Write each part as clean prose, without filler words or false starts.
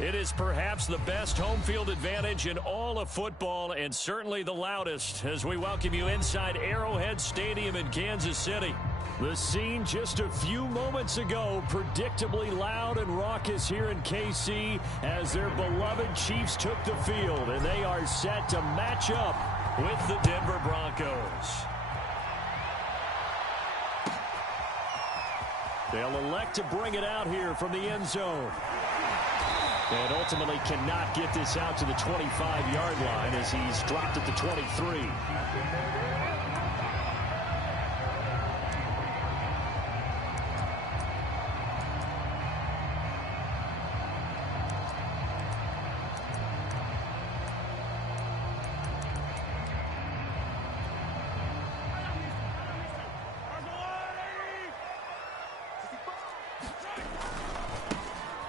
It is perhaps the best home field advantage in all of football and certainly the loudest as we welcome you inside Arrowhead Stadium in Kansas City. The scene just a few moments ago, predictably loud and raucous here in KC as their beloved Chiefs took the field, and they are set to match up with the Denver Broncos. They'll elect to bring it out here from the end zone. And ultimately cannot get this out to the 25-yard line as he's dropped at the 23.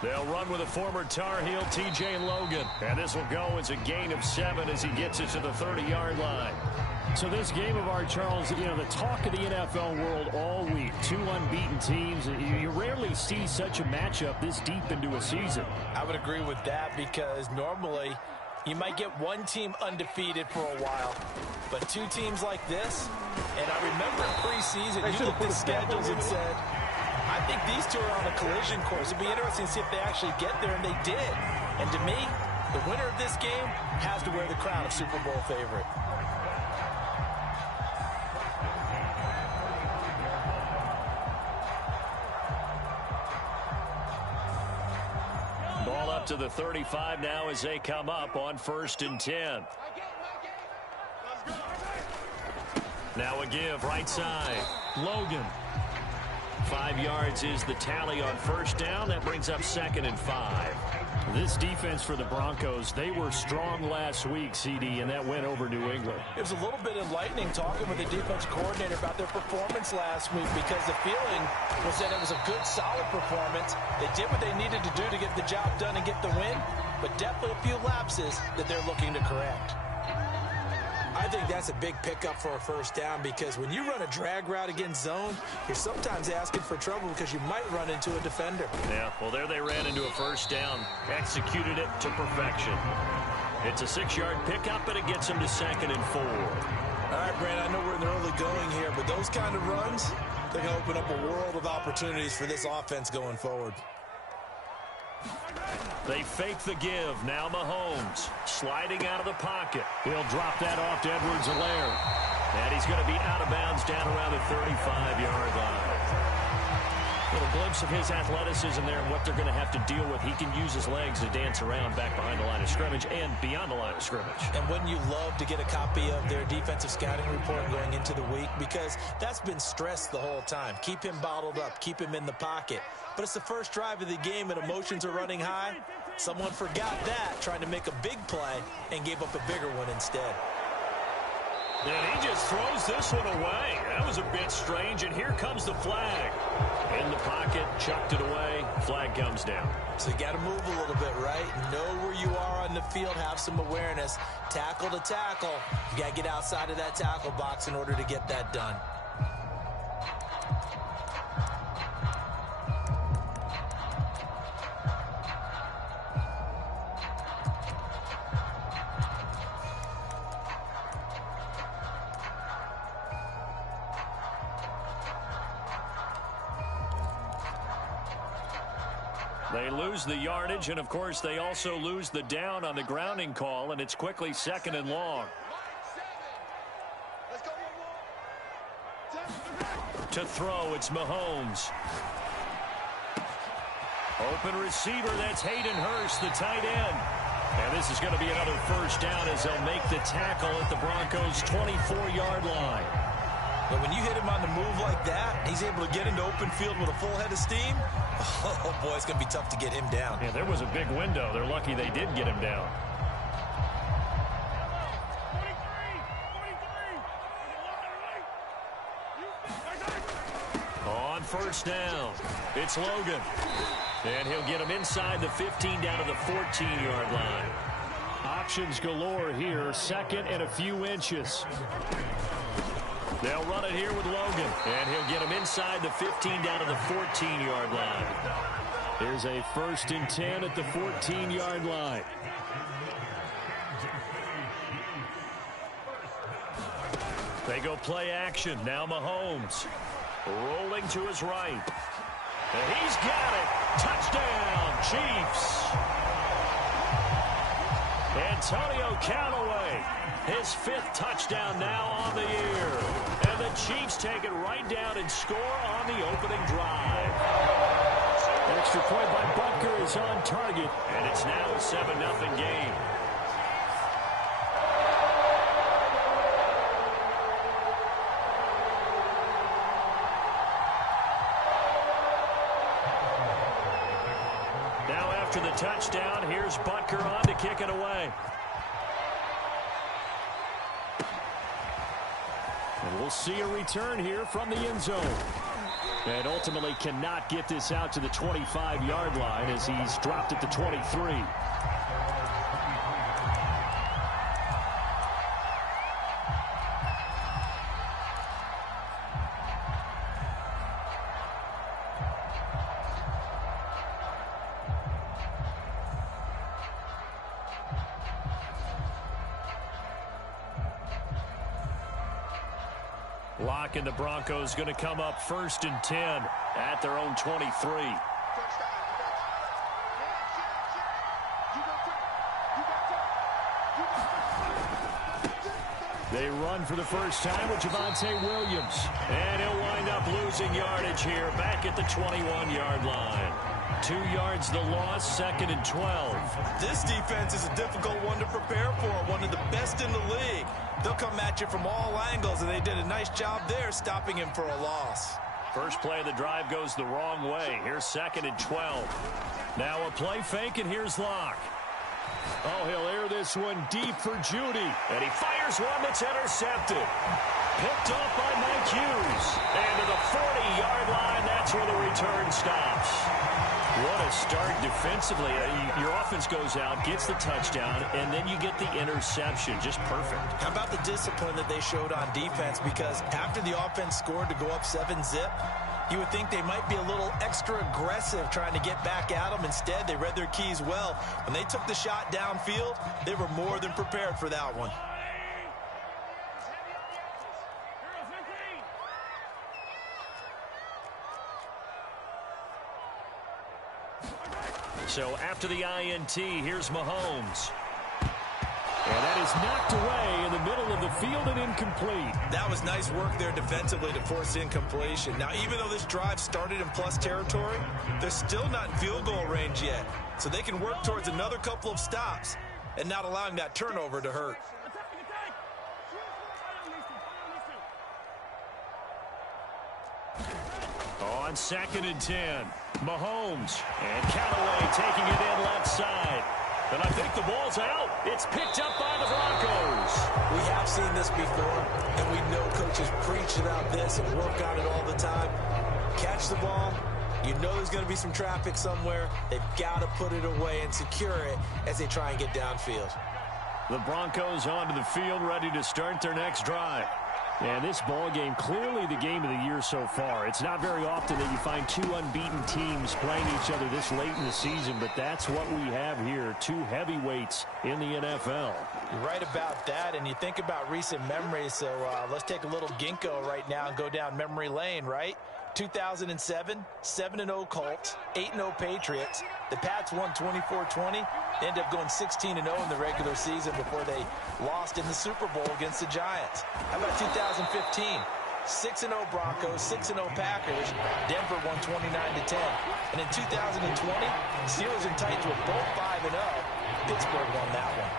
They'll run with a former Tar Heel, TJ Logan. And this will go as a gain of 7 as he gets it to the 30-yard line. So this game of ours, Charles, you know, the talk of the NFL world all week. Two unbeaten teams. You rarely see such a matchup this deep into a season. I would agree with that because normally you might get one team undefeated for a while. But two teams like this, and I remember in preseason, you looked at schedules and said, I think these two are on a collision course. It'd be interesting to see if they actually get there, and they did. And to me, the winner of this game has to wear the crown of Super Bowl favorite. Ball up to the 35 now as they come up on 1st and 10. Now a give right side. Logan. 5 yards is the tally on 1st down. That brings up 2nd and 5. This defense for the Broncos, they were strong last week, CD, and that went over New England. It was a little bit enlightening talking with the defense coordinator about their performance last week because the feeling was that it was a good, solid performance. They did what they needed to do to get the job done and get the win, but definitely a few lapses that they're looking to correct. I think that's a big pickup for a 1st down because when you run a drag route against zone, you're sometimes asking for trouble because you might run into a defender. Yeah, well, there they ran into a 1st down, executed it to perfection. It's a 6-yard pickup, and it gets them to 2nd and 4. All right, Brand, I know we're in the early going here, but those kind of runs, they're going to open up a world of opportunities for this offense going forward. They fake the give. Now Mahomes sliding out of the pocket. He'll drop that off to Edwards-Helaire. And he's going to be out of bounds down around the 35-yard line. Little glimpse of his athleticism there and what they're going to have to deal with. He can use his legs to dance around back behind the line of scrimmage and beyond the line of scrimmage. And wouldn't you love to get a copy of their defensive scouting report going into the week? Because that's been stressed the whole time. Keep him bottled up. Keep him in the pocket. But it's the first drive of the game and emotions are running high. Someone forgot that, trying to make a big play, and gave up a bigger one instead. And he just throws this one away. That was a bit strange, and here comes the flag. In the pocket, chucked it away, flag comes down. So you got to move a little bit, right? Know where you are on the field, have some awareness. Tackle to tackle. You got to get outside of that tackle box in order to get that done. They lose the yardage, and, of course, they also lose the down on the grounding call, and it's quickly 2nd and long. To throw, it's Mahomes. Open receiver, that's Hayden Hurst, the tight end. And this is going to be another 1st down as they'll make the tackle at the Broncos' 24-yard line. But when you hit him on the move like that, he's able to get into open field with a full head of steam. Oh, boy, it's going to be tough to get him down. Yeah, there was a big window. They're lucky they did get him down. On 1st down, it's Logan. And he'll get him inside the 15 down to the 14-yard line. Options galore here, 2nd and a few inches. They'll run it here with Logan. And he'll get him inside the 15 down to the 14-yard line. Here's a 1st and 10 at the 14-yard line. They go play action. Now Mahomes rolling to his right. And he's got it. Touchdown, Chiefs. Antonio Callaway, his 5th touchdown now on the year. And the Chiefs take it right down and score on the opening drive. Extra point by Butker is on target, and it's now a 7-0 game. Now after the touchdown, here's Butker on to kick it away. And we'll see a return here from the end zone. And ultimately cannot get this out to the 25-yard line as he's dropped at the 23. Lock and the Broncos going to come up 1st and 10 at their own 23. They run for the first time with Javonte Williams. And he'll wind up losing yardage here back at the 21-yard line. 2 yards the loss, 2nd and 12. This defense is a difficult one to prepare for, one of the best in the league. They'll come at you from all angles, and they did a nice job there stopping him for a loss. First play of the drive goes the wrong way. Here's 2nd and 12. Now a play fake, and here's Locke. Oh, he'll air this one deep for Judy. And he fires one that's intercepted. Picked off by Mike Hughes. And to the 40-yard line, that's where the return stops. What a start defensively. Your offense goes out, gets the touchdown, and then you get the interception. Just perfect. How about the discipline that they showed on defense? Because after the offense scored to go up 7-zip, you would think they might be a little extra aggressive trying to get back at them. Instead, they read their keys well. When they took the shot downfield, they were more than prepared for that one. So after the INT, here's Mahomes. And that is knocked away in the middle of the field and incomplete. That was nice work there defensively to force incompletion. Now, even though this drive started in plus territory, they're still not in field goal range yet. So they can work towards another couple of stops and not allowing that turnover to hurt. On 2nd and 10, Mahomes and Callaway taking it in left side. And I think the ball's out. It's picked up by the Broncos. We have seen this before, and we know coaches preach about this and work on it all the time. Catch the ball. You know there's going to be some traffic somewhere. They've got to put it away and secure it as they try and get downfield. The Broncos onto the field, ready to start their next drive. And this ball game, clearly the game of the year so far. It's not very often that you find 2 unbeaten teams playing each other this late in the season, but that's what we have here, 2 heavyweights in the NFL. You're right about that, and you think about recent memories, so let's take a little ginkgo right now and go down memory lane, right? 2007, 7-0 Colts, 8-0 Patriots. The Pats won 24-20. They ended up going 16-0 in the regular season before they lost in the Super Bowl against the Giants. How about 2015? 6-0 Broncos, 6-0 Packers. Denver won 29-10. And in 2020, Steelers and Titans were both 5-0. Pittsburgh won that one.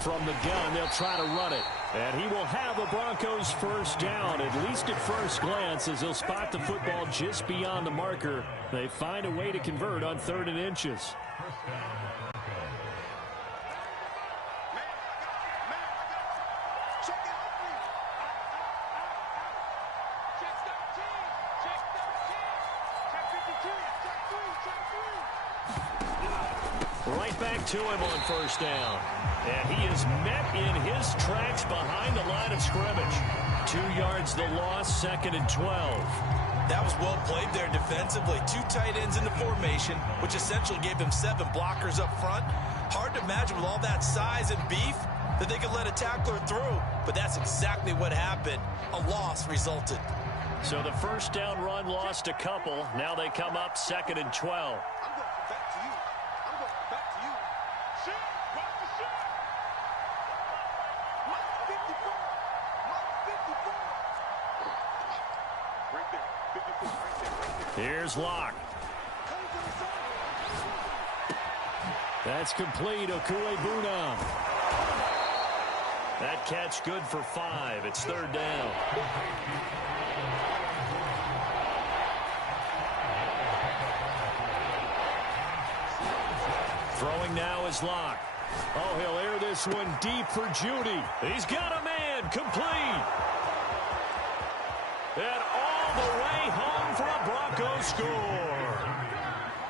From the gun, they'll try to run it. And he will have a Broncos first down, at least at first glance, as they'll spot the football just beyond the marker. They find a way to convert on 3rd and inches. Right back to him on first down. And he is met in his tracks behind the line of scrimmage. 2 yards the loss, 2nd and 12. That was well played there defensively. 2 tight ends in the formation, which essentially gave them 7 blockers up front. Hard to imagine with all that size and beef that they could let a tackler through. But that's exactly what happened. A loss resulted. So the first down run lost a couple. Now they come up 2nd and 12. Here's Locke. That's complete. Okuebuna. That catch good for 5. It's 3rd down. Throwing now is Locke. Oh, he'll air this one deep for Judy. He's got a man. Complete. And all the way home for a Broncos score.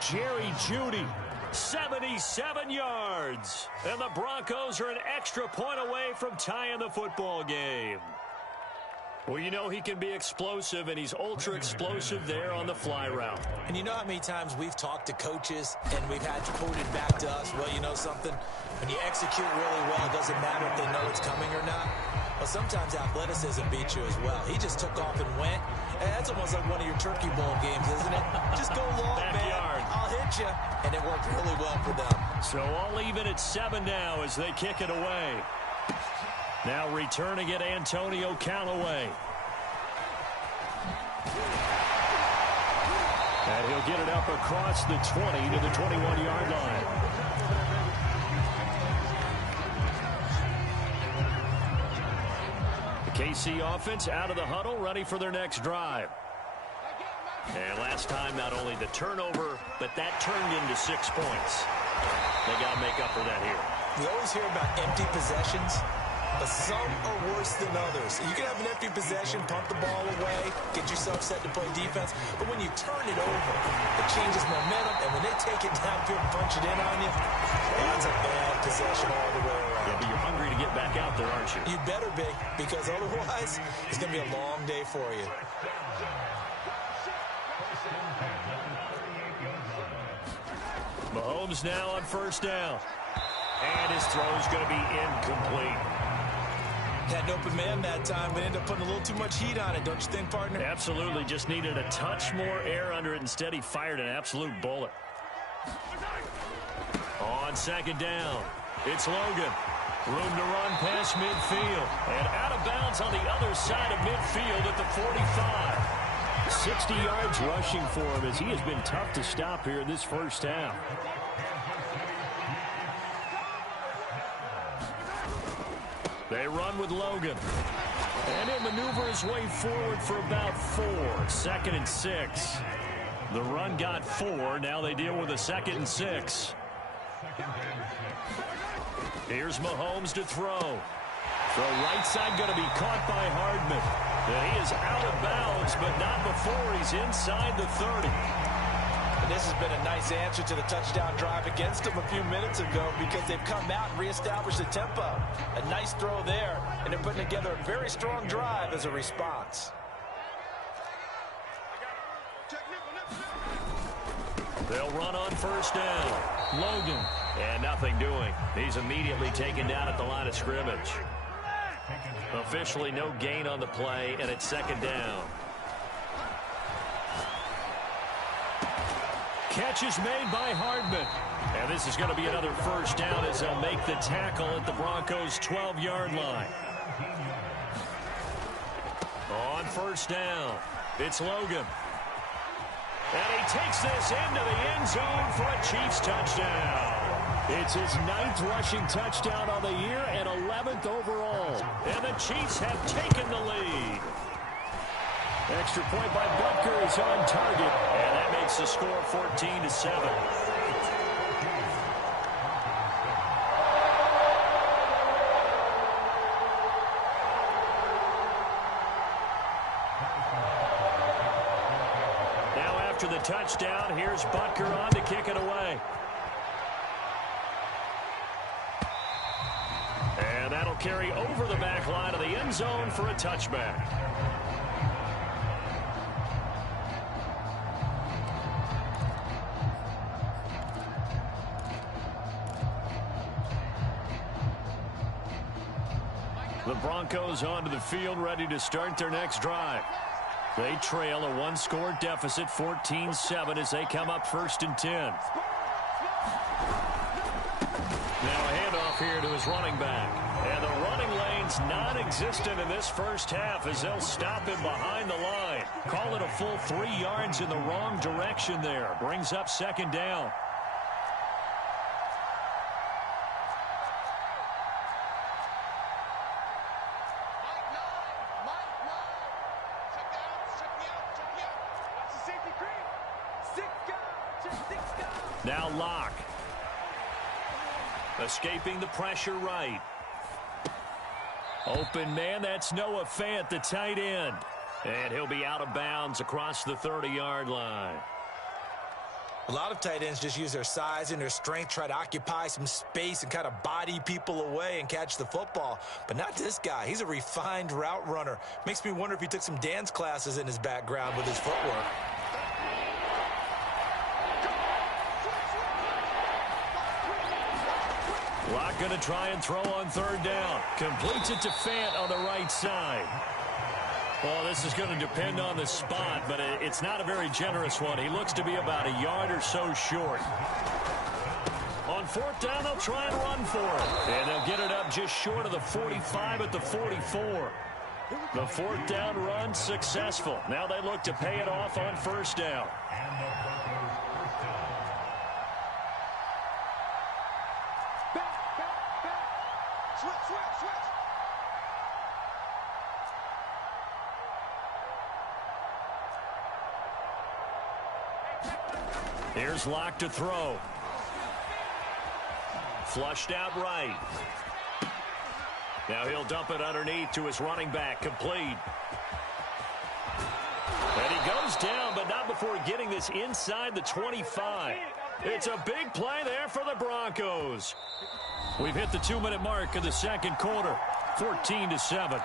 Jerry Judy, 77 yards. And the Broncos are an extra point away from tying the football game. Well, you know he can be explosive, and he's ultra-explosive there on the fly route. And you know how many times we've talked to coaches and we've had quoted back to us, well, you know something? When you execute really well, it doesn't matter if they know it's coming or not. Well, sometimes athleticism beats you as well. He just took off and went. And that's almost like one of your Turkey Bowl games, isn't it? Just go long, Backyard. man. I'll hit you. And it worked really well for them. So all even at 7 now as they kick it away. Now returning it, Antonio Callaway. And he'll get it up across the 20 to the 21-yard line. The KC offense out of the huddle, ready for their next drive. And last time, not only the turnover, but that turned into 6 points. They got to make up for that here. We always hear about empty possessions, but some are worse than others. You can have an empty possession, pump the ball away, get yourself set to play defense, but when you turn it over, it changes momentum, and when they take it downfield and punch it in on you, that's a bad possession all the way around. Yeah, but you're hungry to get back out there, aren't you? You better be, because otherwise, it's going to be a long day for you. Mahomes now on first down. And his throw is going to be incomplete. Had an open man that time, but ended up putting a little too much heat on it, don't you think, partner? Absolutely. Just needed a touch more air under it. Instead, he fired an absolute bullet. On second down, it's Logan. Room to run past midfield. And out of bounds on the other side of midfield at the 45. 60 yards rushing for him as he has been tough to stop here in this first half. They run with Logan. And he'll maneuver his way forward for about 4. 2nd and 6. The run got 4. Now they deal with a 2nd and 6. Here's Mahomes to throw. The right side going to be caught by Hardman. And he is out of bounds, but not before he's inside the 30. And this has been a nice answer to the touchdown drive against them a few minutes ago because they've come out and reestablished the tempo. A nice throw there, and they're putting together a very strong drive as a response. They'll run on first down. Logan. And nothing doing. He's immediately taken down at the line of scrimmage. Officially no gain on the play, and it's 2nd down. Catch is made by Hardman. And this is going to be another first down as they'll make the tackle at the Broncos' 12-yard line. On first down, it's Logan. And he takes this into the end zone for a Chiefs touchdown. It's his 9th rushing touchdown on the year and 11th overall. And the Chiefs have taken the lead. Extra point by Butker is on target. And that makes the score 14-7. Now after the touchdown, here's Butker on to kick it away. And that'll carry over the back line of the end zone for a touchback. The Broncos onto the field, ready to start their next drive. They trail a one-score deficit, 14-7, as they come up 1st and 10. Now a handoff here to his running back. And the running lane's non-existent in this first half as they'll stop him behind the line. Call it a full 3 yards in the wrong direction there. Brings up 2nd down. Now Locke. Escaping the pressure right. Open man, that's Noah Fant, the tight end. And he'll be out of bounds across the 30-yard line. A lot of tight ends just use their size and their strength, try to occupy some space and kind of body people away and catch the football. But not this guy. He's a refined route runner. Makes me wonder if he took some dance classes in his background with his footwork. Locke going to try and throw on 3rd down. Completes it to Fant on the right side. Well, this is going to depend on the spot, but it's not a very generous one. He looks to be about a yard or so short. On 4th down, they'll try and run for it. And they'll get it up just short of the 45 at the 44. The 4th down run successful. Now they look to pay it off on 1st down. Here's Locke to throw. Flushed out right. Now he'll dump it underneath to his running back. Complete. And he goes down, but not before getting this inside the 25. It's a big play there for the Broncos. We've hit the 2-minute mark of the 2nd quarter. 14-7.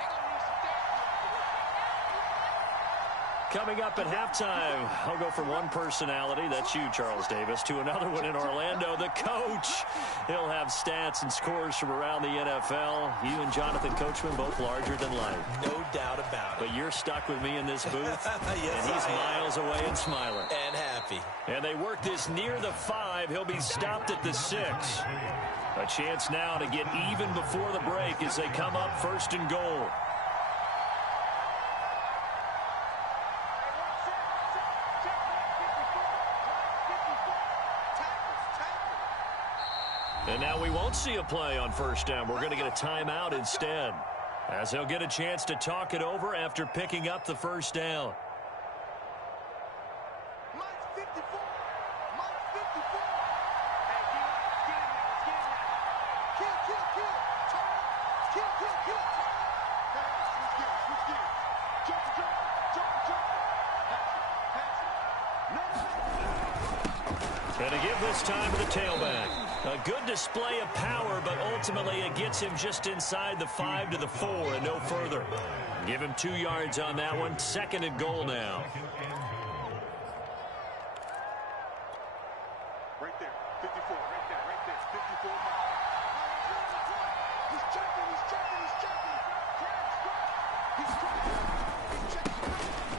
Coming up at halftime, I'll go from one personality, that's you, Charles Davis, to another one in Orlando, the coach. He'll have stats and scores from around the NFL. You and Jonathan Coachman, both larger than life. No doubt about it. But you're stuck with me in this booth, yes, and he's miles away and smiling. And happy. And they work this near the 5. He'll be stopped at the 6. A chance now to get even before the break as they come up 1st and goal. And now we won't see a play on 1st down. We're going to get a timeout instead, as they'll get a chance to talk it over after picking up the 1st down. And to give this time to the tailback. A good display of power, but ultimately it gets him just inside the 5 to the 4 and no further. Give him 2 yards on that one. 2nd and goal now. Right there, 54, right there, 54.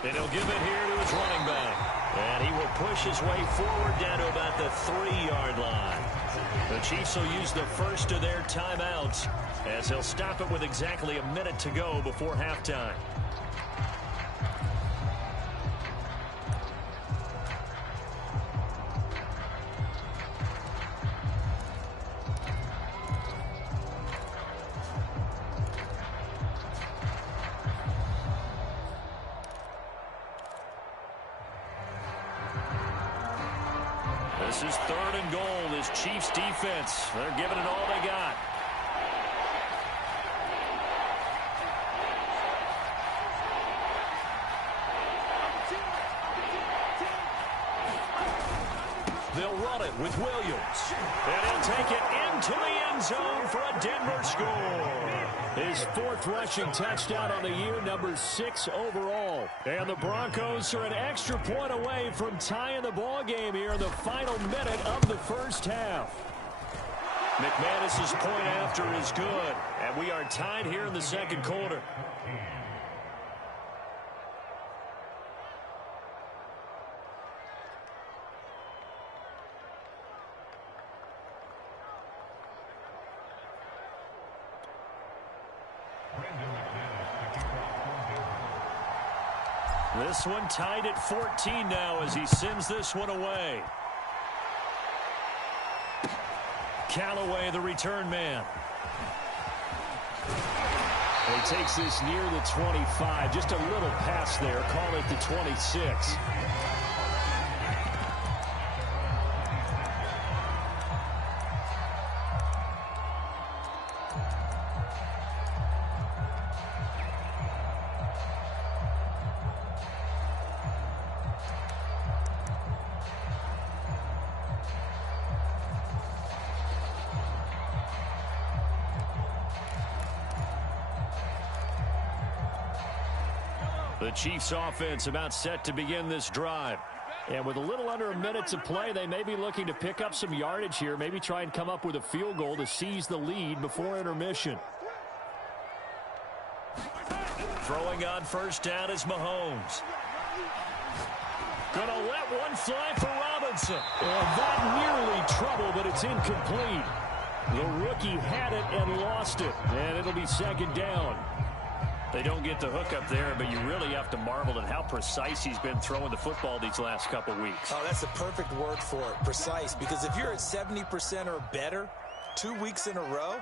And he'll give it here to his running back. And he will push his way forward down to about the 3-yard line. The Chiefs will use the first of their timeouts as they'll stop it with exactly a minute to go before halftime. This is 3rd and goal. This Chiefs defense, they're giving it all they got. They'll They'll run it with Williams. And he'll take it into the end zone for a Denver score. His fourth rushing touchdown on the year, number 6 overall. And the Broncos are an extra point away from tying the ball game here in the final minute of the first half. McManus's point after is good, and we are tied here in the second quarter. This one tied at 14 now as he sends this one away. Callaway, the return man. He takes this near the 25. Just a little pass there. Call it the 26. The Chiefs offense about set to begin this drive. And with a little under a minute to play, they may be looking to pick up some yardage here, maybe try and come up with a field goal to seize the lead before intermission. Throwing on first down is Mahomes. Gonna let one fly for Robinson. And that nearly trouble, but it's incomplete. The rookie had it and lost it. And it'll be second down. They don't get the hook up there, but you really have to marvel at how precise he's been throwing the football these last couple weeks. Oh, that's the perfect word for it, precise. Because if you're at 70% or better 2 weeks in a row,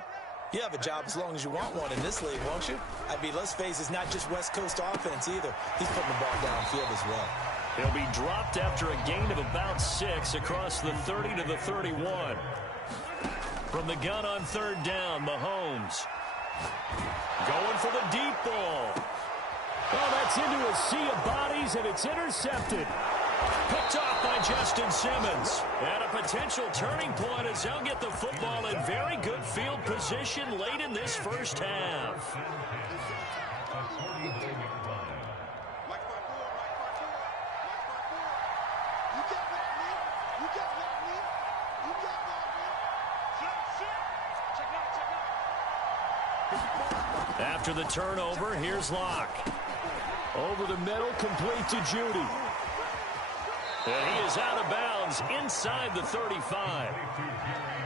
you have a job as long as you want one in this league, won't you? I mean, let's face it, it's not just West Coast offense either. He's putting the ball downfield as well. He'll be dropped after a gain of about 6 across the 30 to the 31. From the gun on third down, Mahomes. Going for the deep ball. Oh, that's into a sea of bodies, and it's intercepted. Picked off by Justin Simmons. And a potential turning point as they'll get the football in very good field position late in this first half. After the turnover, here's Locke. Over the middle, complete to Judy. And he is out of bounds inside the 35.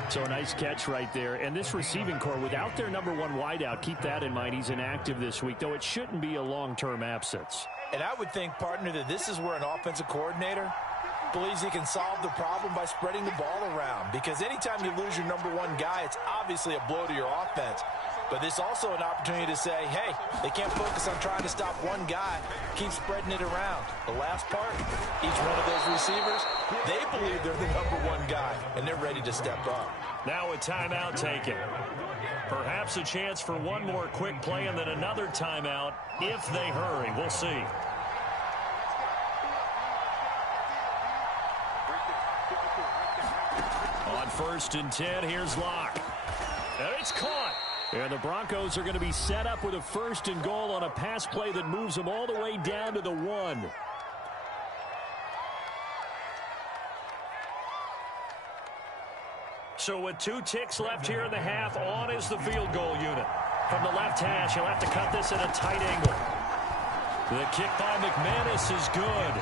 So a nice catch right there. And this receiving core, without their number 1 wideout, keep that in mind. He's inactive this week, though it shouldn't be a long-term absence. And I would think, partner, that this is where an offensive coordinator believes he can solve the problem by spreading the ball around. Because anytime you lose your number 1 guy, it's obviously a blow to your offense. But this is also an opportunity to say, hey, they can't focus on trying to stop one guy. Keep spreading it around. The last part, each one of those receivers, they believe they're the number 1 guy, and they're ready to step up. Now a timeout taken. Perhaps a chance for one more quick play and then another timeout if they hurry. We'll see. On 1st and 10, here's Locke. And it's caught. And the Broncos are going to be set up with a 1st and goal on a pass play that moves them all the way down to the 1. So with 2 ticks left here in the half, on is the field goal unit. From the left hash, he'll have to cut this at a tight angle. The kick by McManus is good.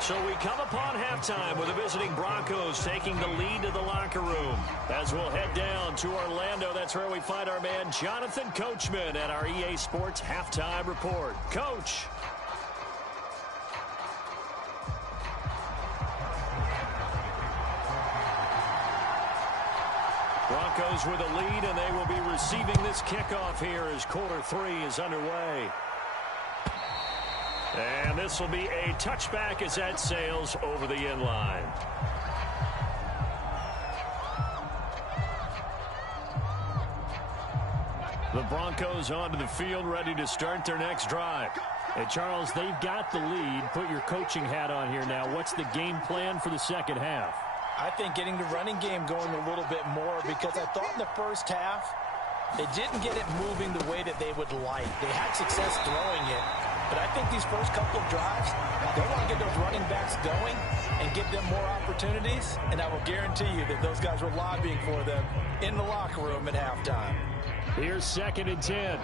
So we come upon halftime with the visiting Broncos taking the lead to the locker room. As we'll head down to Orlando, that's where we find our man Jonathan Coachman at our EA Sports Halftime Report. Coach. Broncos with a lead, and they will be receiving this kickoff here as quarter 3 is underway. And this will be a touchback as that sails over the end line. The Broncos onto the field, ready to start their next drive. And Charles, they've got the lead. Put your coaching hat on here now. What's the game plan for the second half? I think getting the running game going a little bit more, because I thought in the first half they didn't get it moving the way that they would like. They had success throwing it, but I think these first couple of drives, they want to get those running backs going and give them more opportunities, and I will guarantee you that those guys were lobbying for them in the locker room at halftime. Here's 2nd and 10.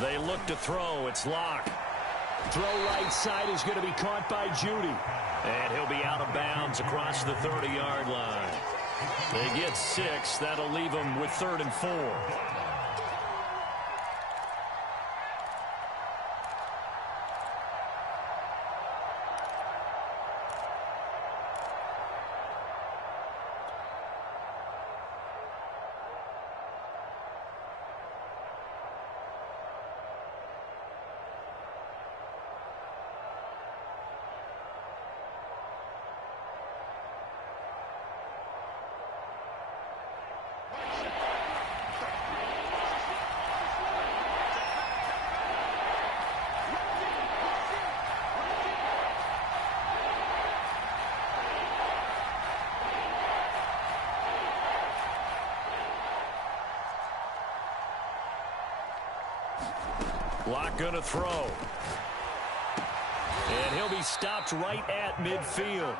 They look to throw. It's Locke. Throw right side is going to be caught by Judy. And he'll be out of bounds across the 30-yard line. They get 6. That'll leave them with 3rd and 4. Locke going to throw. And he'll be stopped right at midfield.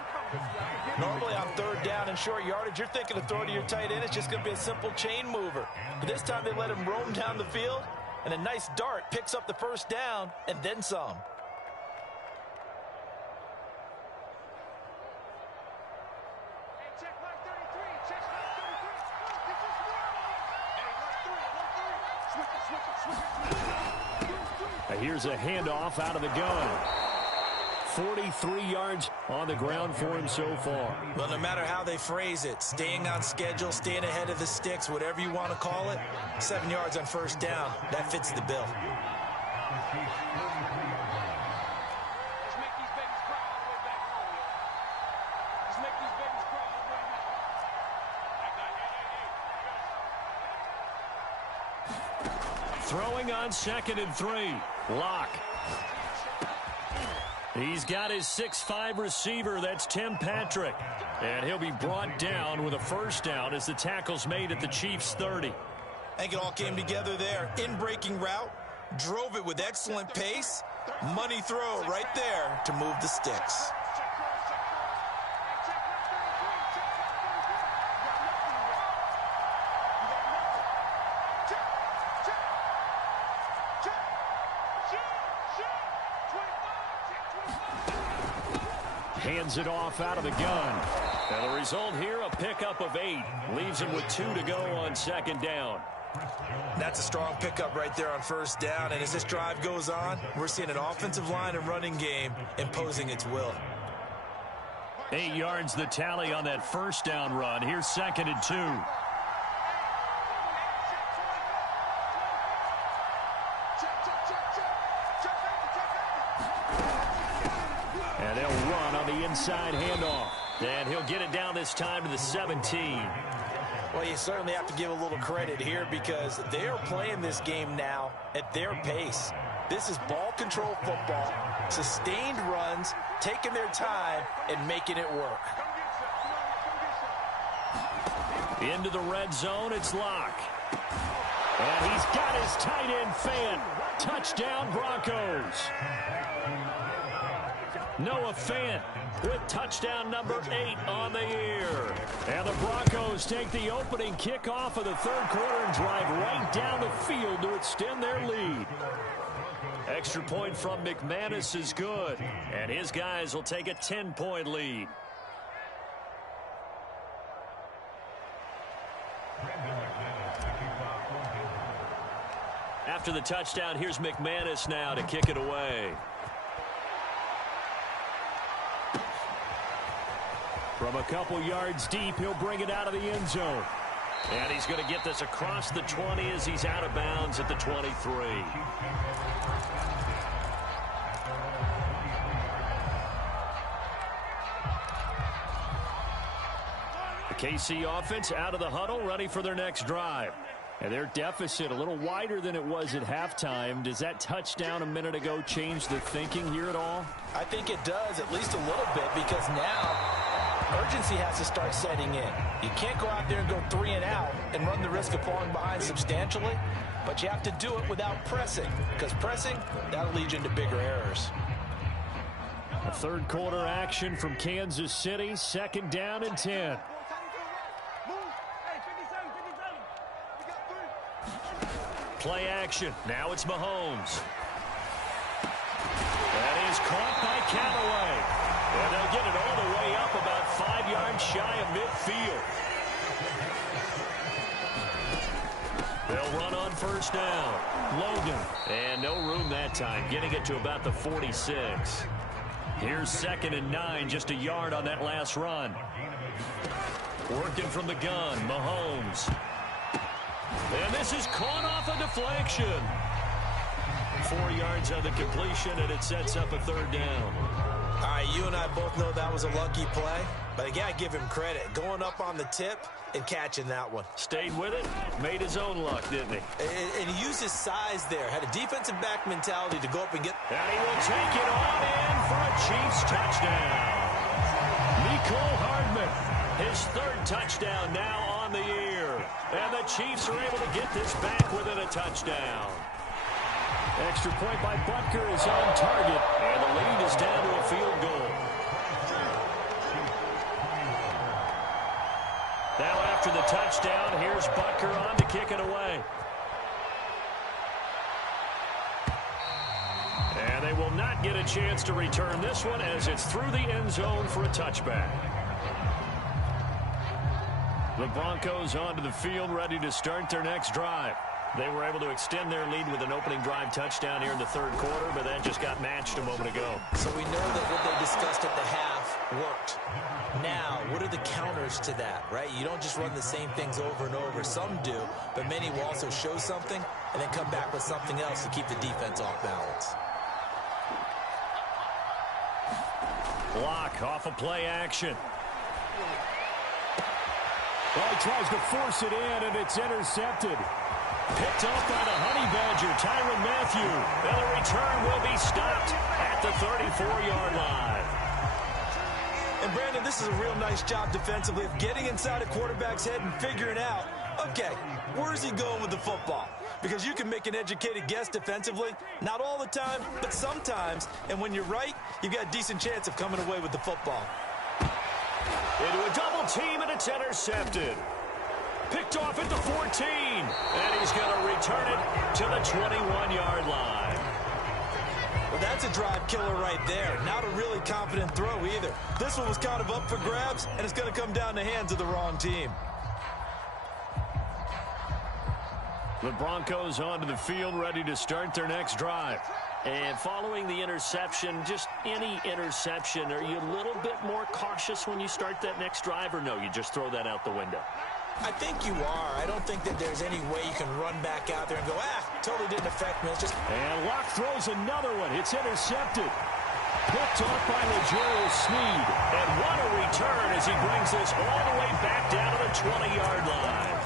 Normally on 3rd down and short yardage, you're thinking of throwing to your tight end. It's just going to be a simple chain mover. But this time they let him roam down the field, and a nice dart picks up the 1st down and then some. Here's a handoff out of the gun. 43 yards on the ground for him so far. Well, no matter how they phrase it, staying on schedule, staying ahead of the sticks, whatever you want to call it, 7 yards on 1st down, that fits the bill. Throwing on 2nd and 3. Locke. He's got his 6'5" receiver. That's Tim Patrick. And he'll be brought down with a 1st down as the tackle's made at the Chiefs' 30. I think it all came together there. In-breaking route, drove it with excellent pace. Money throw right there to move the sticks. Hands it off out of the gun. And the result here, a pickup of 8. Leaves him with 2 to go on 2nd down. That's a strong pickup right there on 1st down. And as this drive goes on, we're seeing an offensive line and running game imposing its will. 8 yards the tally on that 1st down run. Here's 2nd and 2. And they'll run on the inside handoff. And he'll get it down this time to the 17. Well, you certainly have to give a little credit here because they are playing this game now at their pace. This is ball control football, sustained runs, taking their time and making it work. Into the red zone, it's Locke. And he's got his tight end fan. Touchdown, Broncos. Noah Fant with touchdown number 8 on the year. And the Broncos take the opening kickoff of the 3rd quarter and drive right down the field to extend their lead. Extra point from McManus is good, and his guys will take a 10-point lead. After the touchdown, here's McManus now to kick it away. From a couple yards deep, he'll bring it out of the end zone. And he's going to get this across the 20 as he's out of bounds at the 23. The KC offense out of the huddle, ready for their next drive. And their deficit a little wider than it was at halftime. Does that touchdown a minute ago change the thinking here at all? I think it does, at least a little bit, because now urgency has to start setting in. You can't go out there and go 3 and out and run the risk of falling behind substantially, but you have to do it without pressing, because pressing, that'll lead you into bigger errors. A third quarter action from Kansas City, 2nd down and 10. Play action. Now it's Mahomes. That is caught by Callaway. And they'll get it all the way up about 5 yards shy of midfield. They'll run on 1st down. Logan. And no room that time. Getting it to about the 46. Here's 2nd and 9. Just a yard on that last run. Working from the gun. Mahomes. And this is caught off a deflection. 4 yards on the completion, and it sets up a 3rd down. All right, you and I both know that was a lucky play, but I got to give him credit. Going up on the tip and catching that one. Stayed with it, made his own luck, didn't he? And he used his size there. Had a defensive back mentality to go up and get... And he will take it on in for a Chiefs touchdown. Nicole Hardman, his 3rd touchdown now on the year. And the Chiefs are able to get this back within a touchdown. Extra point by Butker is on target, and the lead is down to a field goal. Now after the touchdown, here's Butker on to kick it away. And they will not get a chance to return this one as it's through the end zone for a touchback. The Broncos onto the field, ready to start their next drive. They were able to extend their lead with an opening drive touchdown here in the 3rd quarter, but that just got matched a moment ago. So we know that what they discussed at the half worked. Now, what are the counters to that, right? You don't just run the same things over and over. Some do, but many will also show something and then come back with something else to keep the defense off balance. Block off a play action. Well, he tries to force it in, and it's intercepted. Picked off by the Honey Badger, Tyrann Mathieu. And the return will be stopped at the 34-yard line. And, Brandon, this is a real nice job defensively of getting inside a quarterback's head and figuring out, okay, where's he going with the football? Because you can make an educated guess defensively, not all the time, but sometimes. And when you're right, you've got a decent chance of coming away with the football. Into a double team, and it's intercepted. Picked off at the 14. And he's going to return it to the 21-yard line. Well, that's a drive killer right there. Not a really confident throw either. This one was kind of up for grabs, and it's going to come down the hands of the wrong team. The Broncos onto the field, ready to start their next drive. And following the interception, just any interception, are you a little bit more cautious when you start that next drive, or no, you just throw that out the window? I think you are. I don't think that there's any way you can run back out there and go, totally didn't affect me. It's just... And Locke throws another one. It's intercepted. Picked off by L'Jarius Sneed. And what a return as he brings this all the way back down to the 20-yard line.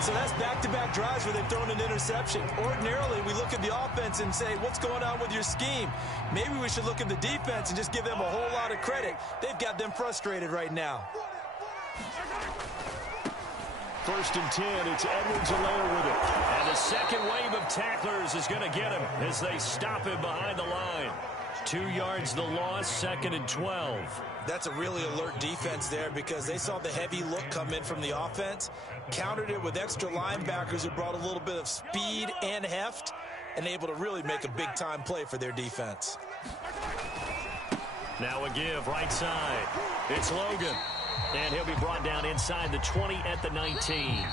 So that's back-to-back drives where they've thrown an interception. Ordinarily, we look at the offense and say, what's going on with your scheme? Maybe we should look at the defense and just give them a whole lot of credit. They've got them frustrated right now. 1st and 10, it's Edwards-Helaire with it. And the second wave of tacklers is going to get him as they stop him behind the line. 2 yards the loss, 2nd and 12. That's a really alert defense there because they saw the heavy look come in from the offense, countered it with extra linebackers who brought a little bit of speed and heft, and able to really make a big-time play for their defense. Now a give, right side. It's Logan. And he'll be brought down inside the 20 at the 19.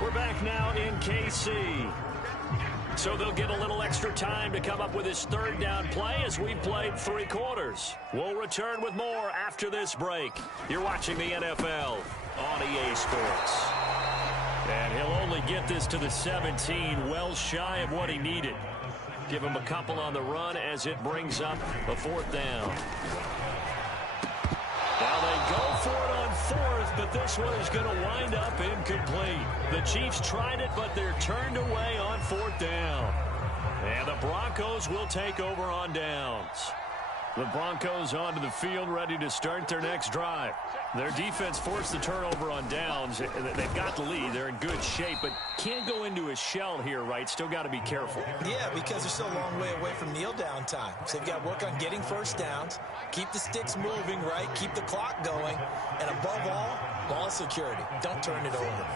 We're back now in KC. So they'll get a little extra time to come up with his 3rd down play as we played 3 quarters. We'll return with more after this break. You're watching the NFL on EA Sports. And he'll only get this to the 17, well shy of what he needed. Give him a couple on the run as it brings up a 4th down. Now they go for it on 4th, but this one is going to wind up incomplete. The Chiefs tried it, but they're turned away on 4th down. And the Broncos will take over on downs. The Broncos onto the field, ready to start their next drive. Their defense forced the turnover on downs. They've got the lead. They're in good shape, but can't go into a shell here, right? Still got to be careful. Yeah, because they're still a long way away from kneel down time. So they've got to work on getting first downs, keep the sticks moving, right? Keep the clock going, and above all, ball security. Don't turn it over.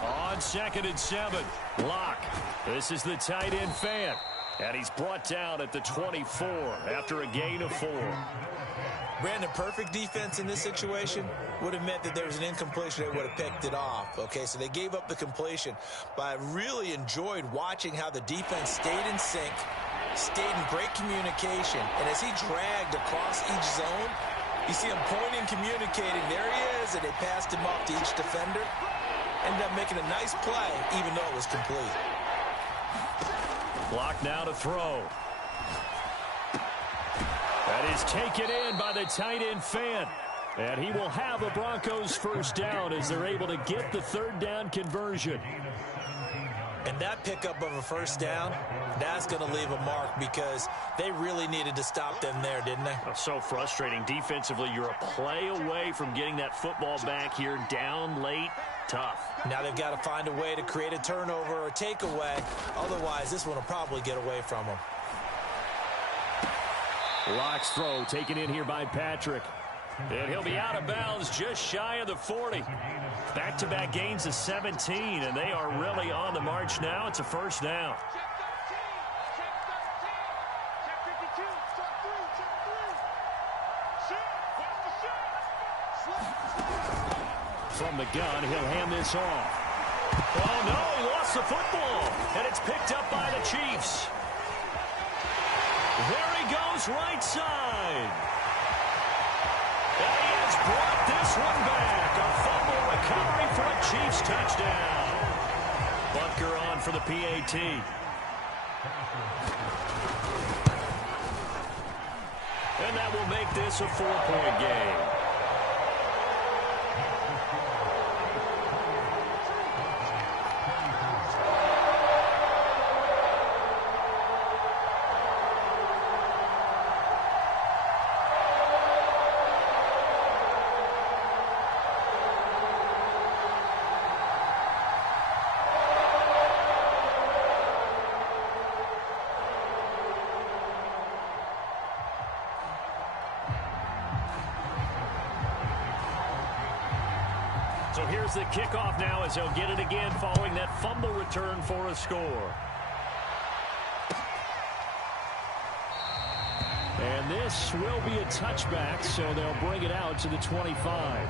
On 2nd and 7, Locke. This is the tight end Fant. And he's brought down at the 24 after a gain of 4. Brandon, perfect defense in this situation would have meant that there was an incompletion. They would have picked it off. Okay, so they gave up the completion. But I really enjoyed watching how the defense stayed in sync, stayed in great communication. And as he dragged across each zone, you see him pointing, communicating. There he is, and they passed him off to each defender. Ended up making a nice play, even though it was complete. Block now to throw. That is taken in by the tight end Fant. And he will have the Broncos first down as they're able to get the 3rd down conversion. And that pickup of a first down, that's going to leave a mark because they really needed to stop them there, didn't they? That's so frustrating. Defensively, you're a play away from getting that football back here, down late. Tough. Now they've got to find a way to create a turnover or a takeaway. Otherwise, this one will probably get away from them. Locke's throw taken in here by Patrick. And he'll be out of bounds just shy of the 40. Back-to-back gains of 17, and they are really on the march now. It's a first down. From the gun, he'll hand this off. Oh, no, he lost the football, and it's picked up by the Chiefs. There he goes, right side. And he has brought this one back. A fumble recovery for a Chiefs touchdown. Butker on for the PAT. And that will make this a 4-point game. So here's the kickoff now as they'll get it again following that fumble return for a score. And this will be a touchback, so they'll bring it out to the 25.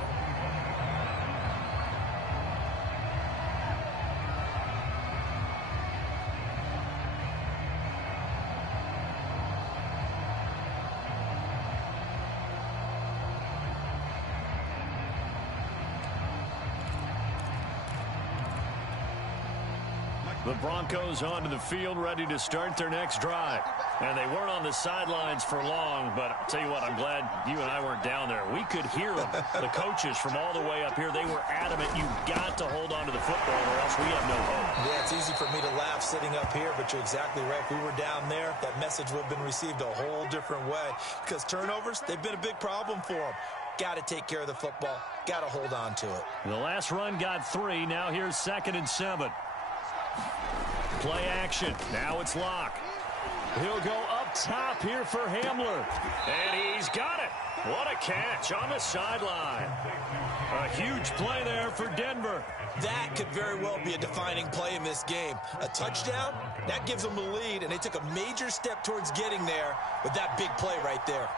The Broncos onto the field, ready to start their next drive. And they weren't on the sidelines for long, but I'll tell you what, I'm glad you and I weren't down there. We could hear them. The coaches from all the way up here, they were adamant. You've got to hold on to the football or else we have no hope. Yeah, it's easy for me to laugh sitting up here, but you're exactly right. If we were down there, that message would have been received a whole different way. Because turnovers, they've been a big problem for them. Got to take care of the football. Got to hold on to it. The last run got 3. Now here's 2nd and 7. Play action. Now it's Locke. He'll go up top here for Hamler. And he's got it. What a catch on the sideline. A huge play there for Denver. That could very well be a defining play in this game. A touchdown, that gives them the lead, and they took a major step towards getting there with that big play right there.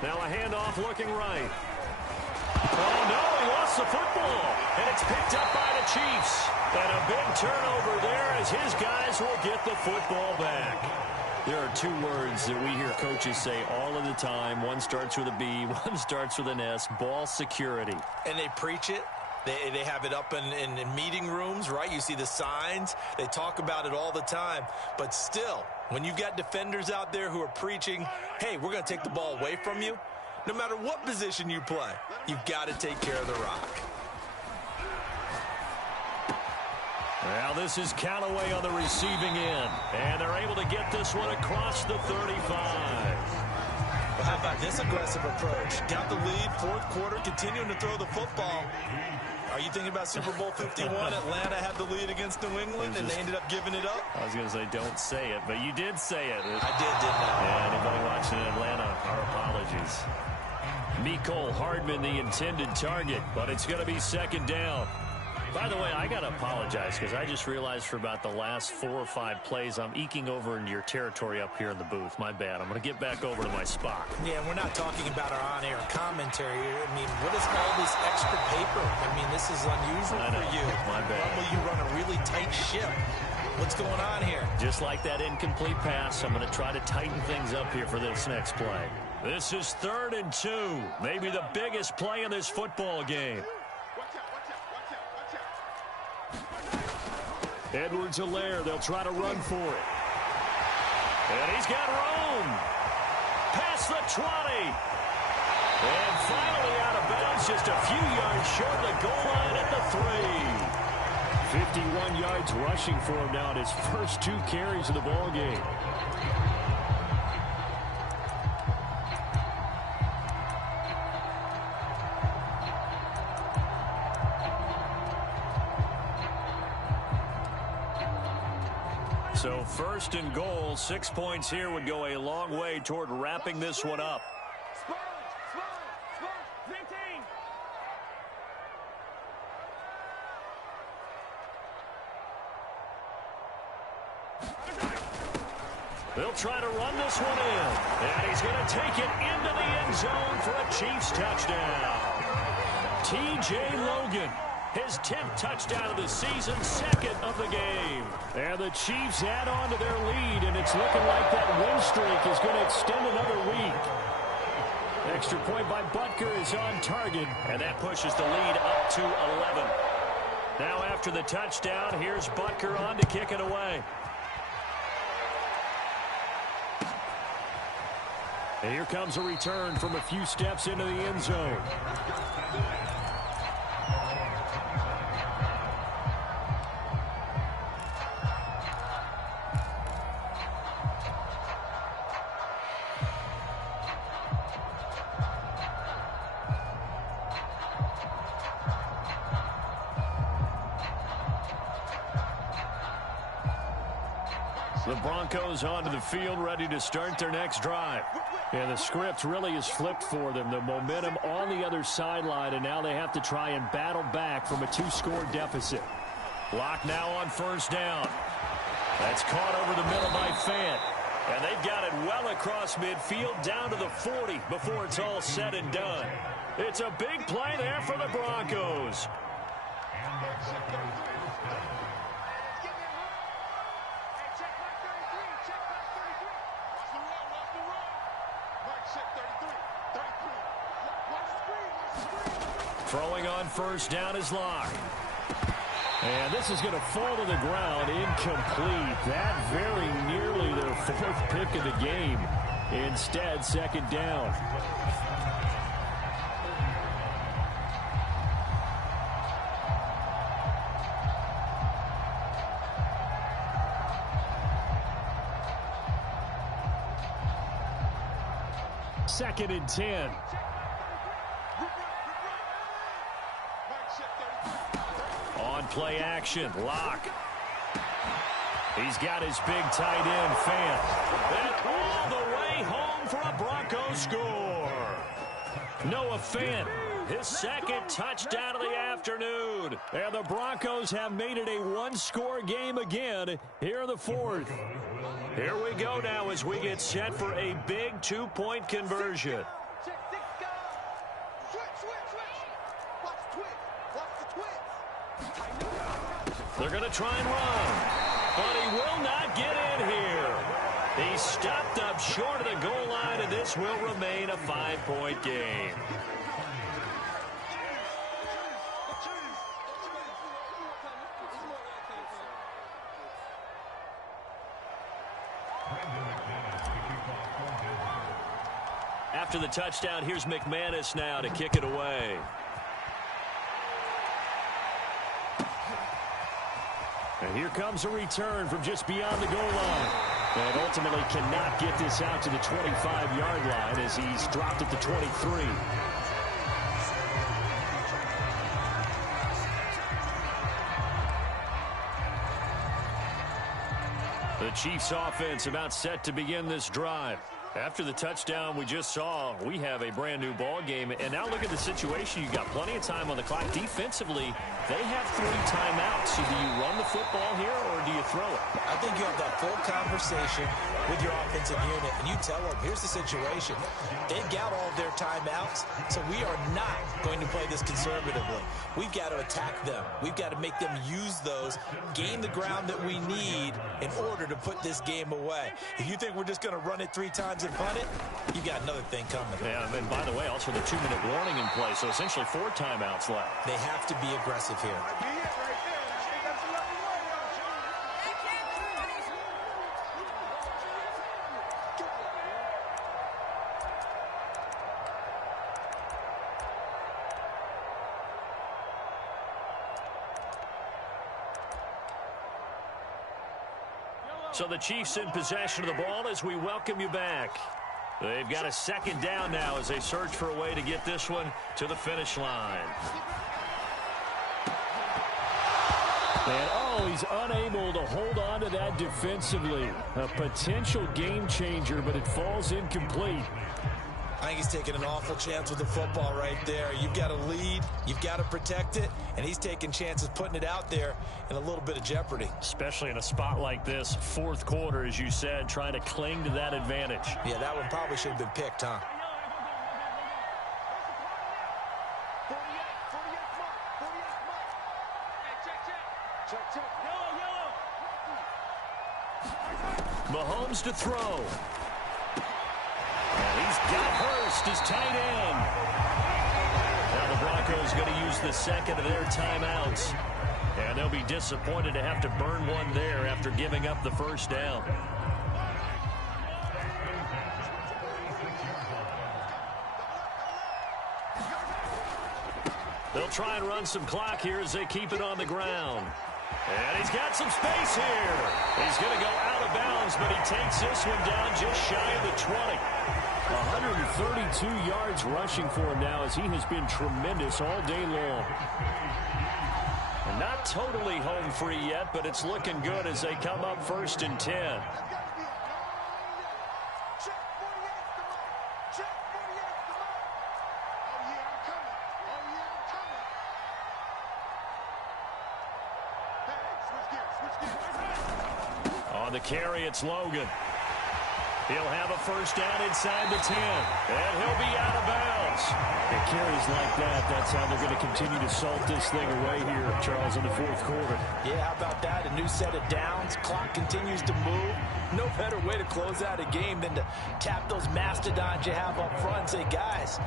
Now a handoff looking right. Oh, no, he lost the football. And it's picked up by the Chiefs. And a big turnover there as his guys will get the football back. There are 2 words that we hear coaches say all of the time. One starts with a B, one starts with an S. Ball security. And they preach it, They have it up in meeting rooms, right? You see the signs. They talk about it all the time. But still, when you've got defenders out there who are preaching, hey, we're going to take the ball away from you, no matter what position you play, you've got to take care of the rock. Well, this is Callaway on the receiving end, and they're able to get this one across the 35. Well, how about this aggressive approach? Got the lead, fourth quarter, continuing to throw the football. Are you thinking about Super Bowl 51? Atlanta had the lead against New England, and they ended up giving it up? I was going to say, don't say it, but you did say it. I did, didn't I? Yeah, anybody watching in Atlanta, our apologies. Mecole Hardman, the intended target, but it's going to be second down. By the way, I got to apologize because I just realized for about the last 4 or 5 plays, I'm eking over into your territory up here in the booth. My bad. I'm going to get back over to my spot. Yeah, we're not talking about our on-air commentary. I mean, what is all this extra paper? I mean, this is unusual for you. My bad. Normally you run a really tight ship. What's going on here? Just like that incomplete pass, I'm going to try to tighten things up here for this next play. This is 3rd and 2. Maybe the biggest play in this football game. Edwards-Helaire, they'll try to run for it. And he's got room. Past the 20. And finally out of bounds, just a few yards short of the goal line at the 3. 51 yards rushing for him now in his first 2 carries of the ball game. So 1st and goal, 6 points here would go a long way toward wrapping this one up. They'll try to run this one in. And he's going to take it into the end zone for a Chiefs touchdown. T.J. Logan. His 10th touchdown of the season, 2nd of the game. And the Chiefs add on to their lead, and it's looking like that win streak is going to extend another week. Extra point by Butker is on target, and that pushes the lead up to 11. Now after the touchdown, here's Butker on to kick it away. And here comes a return from a few steps into the end zone. The Broncos onto the field, ready to start their next drive. And the script really is flipped for them. The momentum on the other sideline, and now they have to try and battle back from a 2-score deficit. Block now on 1st down. That's caught over the middle by Fant. And they've got it well across midfield down to the 40 before it's all said and done. It's a big play there for the Broncos. Throwing on 1st down is Locke. And this is going to fall to the ground, incomplete. That very nearly their 4th pick of the game. Instead, 2nd down. Second and 10. On play action, Locke. He's got his big tight end, Fant. And all the way home for a Broncos score. Noah Fant, his 2nd touchdown of the afternoon. And the Broncos have made it a 1-score game again here in the 4th. Here we go now as we get set for a big 2-point conversion. They're going to try and run, but he will not get in here. He stopped up short of the goal line, and this will remain a 5-point game. after the touchdown, here's McManus now to kick it away. And here comes a return from just beyond the goal line. And ultimately cannot get this out to the 25-yard line as he's dropped at the 23. The Chiefs offense about set to begin this drive. After the touchdown we just saw, we have a brand new ball game. And now look at the situation. You've got plenty of time on the clock. Defensively, they have 3 timeouts. So do you run the football here or do you throw it? I think you have that full conversation with your offensive unit, and you tell them, here's the situation. They've got all of their timeouts, so we are not going to play this conservatively. We've got to attack them. We've got to make them use those, gain the ground that we need in order to put this game away. If you think we're just going to run it 3 times and punt it, you've got another thing coming. Yeah, and by the way, also the 2-minute warning in play, so essentially 4 timeouts left. They have to be aggressive here. So the Chiefs in possession of the ball as we welcome you back. They've got a 2nd down now as they search for a way to get this one to the finish line. And he's unable to hold on to that defensively. A potential game changer, but it falls incomplete. I think he's taking an awful chance with the football right there. You've got to lead, you've got to protect it, and he's taking chances putting it out there in a little bit of jeopardy. Especially in a spot like this, 4th quarter, as you said, trying to cling to that advantage. Yeah, that one probably should have been picked, huh? Mahomes to throw. And he's got Hurst as tight end. Now the Broncos going to use the 2nd of their timeouts. And they'll be disappointed to have to burn one there after giving up the 1st down. They'll try and run some clock here as they keep it on the ground. And he's got some space here. He's going to go out of bounds, but he takes this one down just shy of the 20. 132 yards rushing for him now as he has been tremendous all day long. And not totally home free yet, but it's looking good as they come up 1st and 10. On the carry, it's Logan. He'll have a 1st down inside the 10. And he'll be out of bounds. And carries like that, that's how they're going to continue to salt this thing away here, Charles, in the 4th quarter. Yeah, how about that? A new set of downs. Clock continues to move. No better way to close out a game than to tap those mastodons you have up front and say, guys,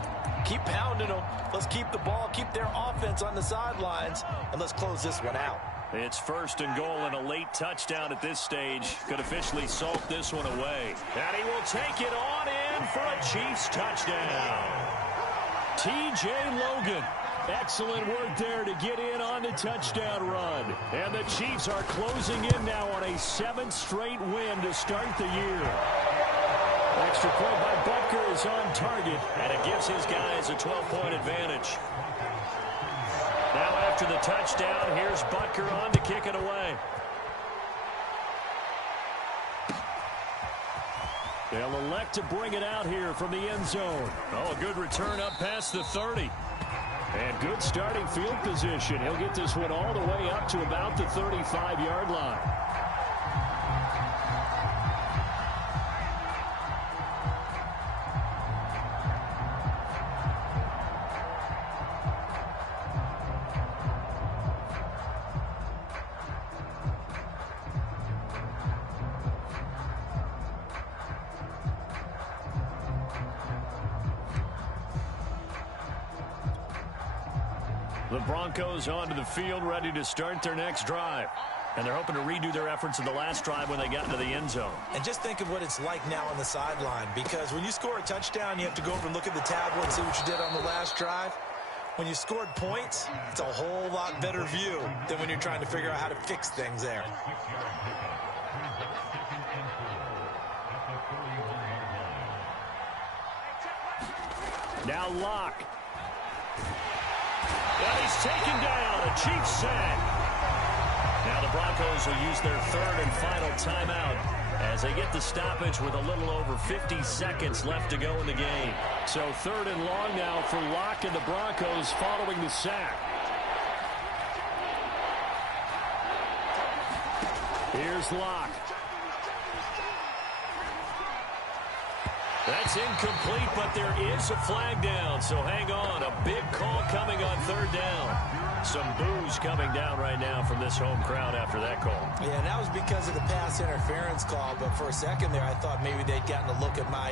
keep pounding them. Let's keep the ball, keep their offense on the sidelines, and let's close this one out. It's 1st and goal and a late touchdown at this stage. Could officially salt this one away. And he will take it on in for a Chiefs touchdown. T.J. Logan. Excellent work there to get in on the touchdown run. And the Chiefs are closing in now on a 7th straight win to start the year. Extra point by Butker is on target, and it gives his guys a 12-point advantage. Now after the touchdown, here's Butker on to kick it away. They'll elect to bring it out here from the end zone. Oh, a good return up past the 30. And good starting field position. He'll get this one all the way up to about the 35-yard line. The Broncos onto the field, ready to start their next drive. And they're hoping to redo their efforts in the last drive when they got into the end zone. And just think of what it's like now on the sideline, because when you score a touchdown, you have to go over and look at the tablet and see what you did on the last drive. When you scored points, it's a whole lot better view than when you're trying to figure out how to fix things there. Now Locke. And he's taken down. A Chiefs sack. Now the Broncos will use their third and final timeout as they get the stoppage with a little over 50 seconds left to go in the game. So third and long now for Locke and the Broncos following the sack. Here's Locke. That's incomplete, but there is a flag down, so hang on. A big call coming on third down. Some boos coming down right now from this home crowd after that call. Yeah, and that was because of the pass interference call, but for a second there I thought maybe they'd gotten a look at my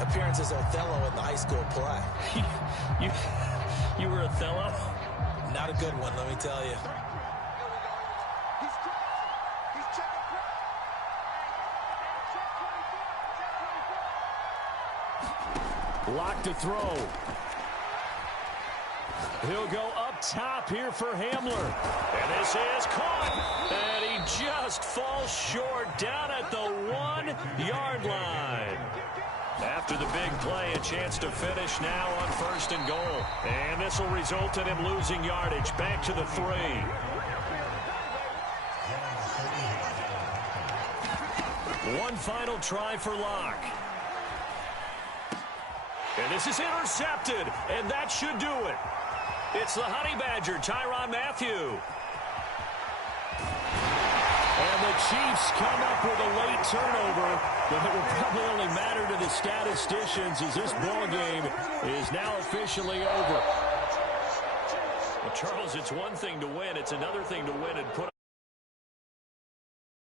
appearance as Othello in the high school play. You were Othello? Not a good one, let me tell you. Locke to throw. He'll go up top here for Hamler. And this is caught. And he just falls short down at the 1-yard line. After the big play, a chance to finish now on first and goal. And this will result in him losing yardage. Back to the 3. One final try for Locke. And this is intercepted, and that should do it. It's the Honey Badger, Tyrann Mathieu. And the Chiefs come up with a late turnover, but it will probably only matter to the statisticians as this ball game is now officially over. Well, Charles, it's one thing to win. It's another thing to win and put